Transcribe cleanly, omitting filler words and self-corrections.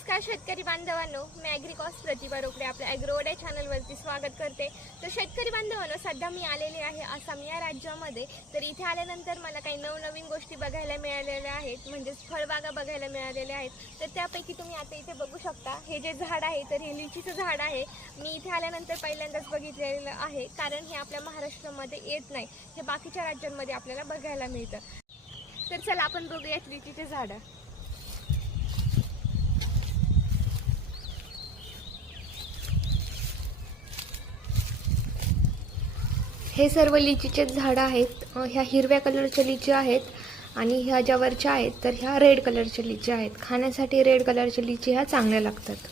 नमस्कार शेतकरी बांधवांनो, मी ॲग्रिकॉस प्रतिभा रोकडे आपल्या ॲग्रोवडे चॅनलवरती स्वागत करते। तर शेतकरी बांधवांनो, सध्या मी आलेले आहे आसाम या राज्यामध्ये। तर इथे आल्यानंतर मला काही नवनवीन गोष्टी बघायला मिळालेल्या आहेत, म्हणजे फळबागा बघायला मिळालेल्या आहेत। तर त्यापैकी तुम्ही आता इथे बघू शकता, हे जे झाड आहे तर हे लिचीचं झाड आहे। मी इथे आल्यानंतर पहिल्यांदाच बघितलेलं आहे, कारण हे आपल्या महाराष्ट्रामध्ये येत नाही, हे बाकीच्या राज्यांमध्ये आपल्याला बघायला मिळतं। तर चला आपण बघूयात लिचीचे झाड। हे सर्व लिचीचे झाड आहेत। ह्या हिरव्या कलरच्या लिची आहेत आणि ह्या ज्या वरच्या आहेत तर ह्या रेड कलरच्या लिची आहेत। खाण्यासाठी रेड कलरच्या लिची ह्या चांगल्या लागतात।